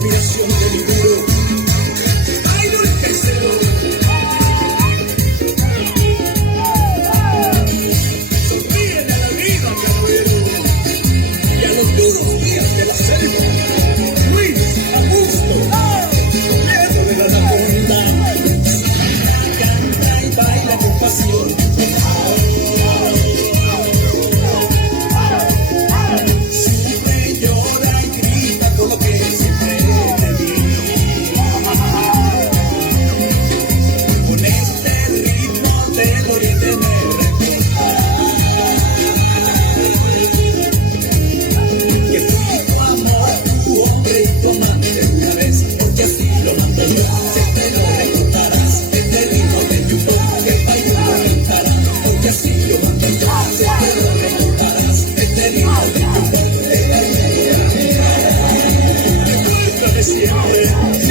inspiración de mi duro. Ay, no el tercero. Sonríen a la vida, cabrero. Y a los duros días de la selva. Luis, Augusto, Pedro de la Anaconda. Canta y baila con pasión. Siempre llora y grita con lo que siempre te di. Con este ritmo del oriente me recuerda que fui tu amor, tu hombre y tu amante una vez, porque así lo mando yo. Siempre lo recordarás, este ritmo de yugo que bailó lo cantará, porque así lo mando yo. Siempre lo recordarás, este ritmo de yugo que bailó lo cantará. Recuérdame siempre.